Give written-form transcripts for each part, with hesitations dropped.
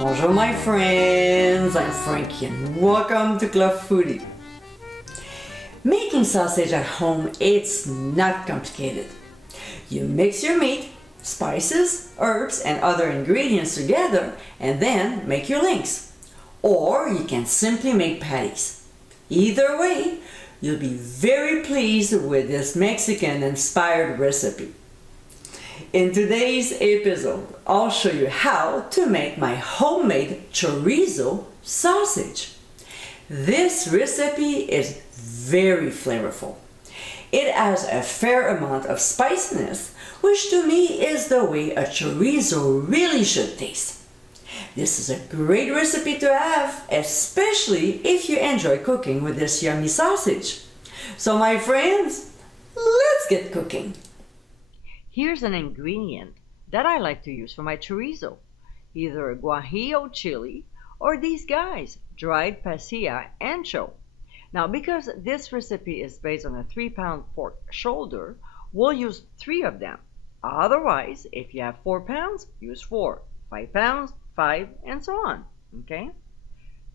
Bonjour my friends, I'm Frankie and welcome to Club Foodie. Making sausage at home, it's not complicated. You mix your meat, spices, herbs and other ingredients together and then make your links. Or you can simply make patties. Either way, you'll be very pleased with this Mexican-inspired recipe. In today's episode, I'll show you how to make my homemade chorizo sausage. This recipe is very flavorful. It has a fair amount of spiciness, which to me is the way a chorizo really should taste. This is a great recipe to have, especially if you enjoy cooking with this yummy sausage. So my friends, let's get cooking. Here's an ingredient that I like to use for my chorizo, either a guajillo chili or these guys, dried pasilla-ancho. Now because this recipe is based on a 3-pound pork shoulder, we'll use 3 of them. Otherwise, if you have 4 pounds, use 4, 5 pounds, 5, and so on, okay?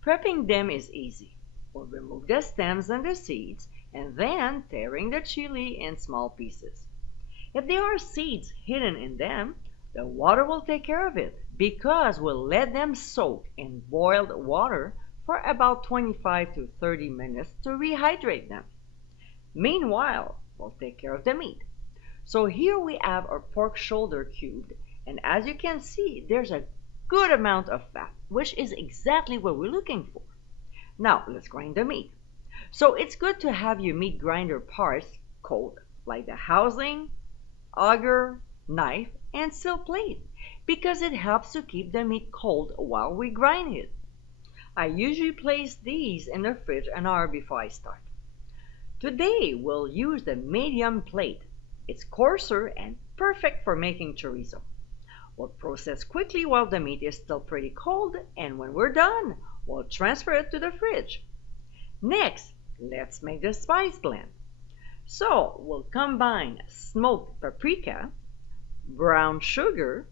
Prepping them is easy. We'll remove the stems and the seeds and then tearing the chili in small pieces. If there are seeds hidden in them, the water will take care of it because we'll let them soak in boiled water for about 25 to 30 minutes to rehydrate them. Meanwhile, we'll take care of the meat. So here we have our pork shoulder cubed, and as you can see, there's a good amount of fat, which is exactly what we're looking for. Now, let's grind the meat. So it's good to have your meat grinder parts cold, like the housing, auger, knife, and steel plate, because it helps to keep the meat cold while we grind it. I usually place these in the fridge an hour before I start. Today we'll use the medium plate. It's coarser and perfect for making chorizo. We'll process quickly while the meat is still pretty cold, and when we're done, we'll transfer it to the fridge. Next, let's make the spice blend. So we'll combine smoked paprika, brown sugar,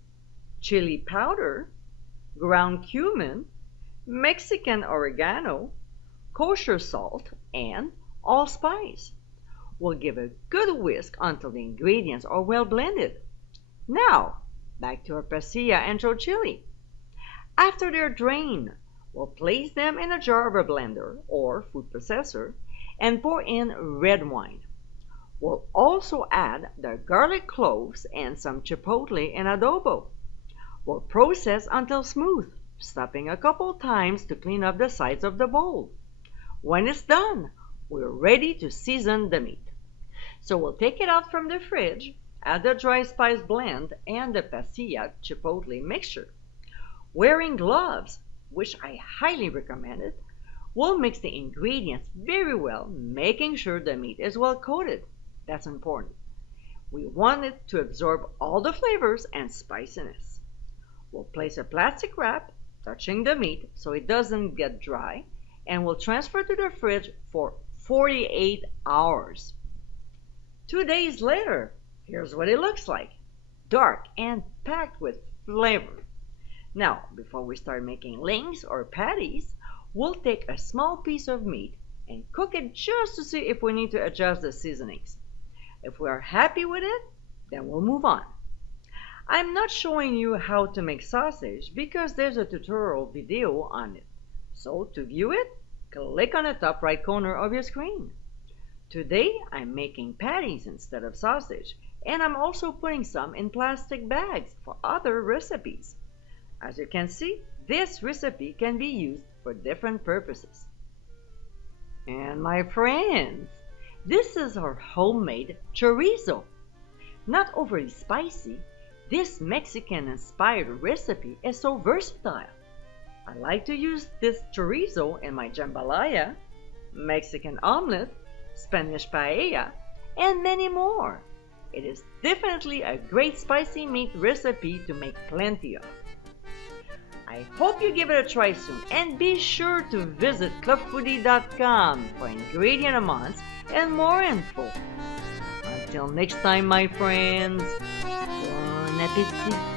chili powder, ground cumin, Mexican oregano, kosher salt, and allspice. We'll give a good whisk until the ingredients are well blended. Now, back to our pasilla-ancho chili. After they're drained, we'll place them in a jar of a blender or food processor and pour in red wine. We'll also add the garlic cloves and some chipotle and adobo. We'll process until smooth, stopping a couple times to clean up the sides of the bowl. When it's done, we're ready to season the meat. So we'll take it out from the fridge, add the dry spice blend and the pasilla chipotle mixture. Wearing gloves, which I highly recommend it, we'll mix the ingredients very well, making sure the meat is well coated. That's important. We want it to absorb all the flavors and spiciness. We'll place a plastic wrap, touching the meat so it doesn't get dry, and we'll transfer to the fridge for 48 hours. 2 days later, here's what it looks like. Dark and packed with flavor. Now, before we start making links or patties, we'll take a small piece of meat and cook it just to see if we need to adjust the seasonings. If we are happy with it, then we'll move on. I'm not showing you how to make sausage because there's a tutorial video on it. So to view it, click on the top right corner of your screen. Today I'm making patties instead of sausage, and I'm also putting some in plastic bags for other recipes. As you can see, this recipe can be used for different purposes. And my friends, this is our homemade chorizo. Not overly spicy, this Mexican-inspired recipe is so versatile. I like to use this chorizo in my jambalaya, Mexican omelet, Spanish paella, and many more. It is definitely a great spicy meat recipe to make plenty of. I hope you give it a try soon, and be sure to visit clubfoodie.com for ingredient amounts and more info. Until next time, my friends, bon appétit!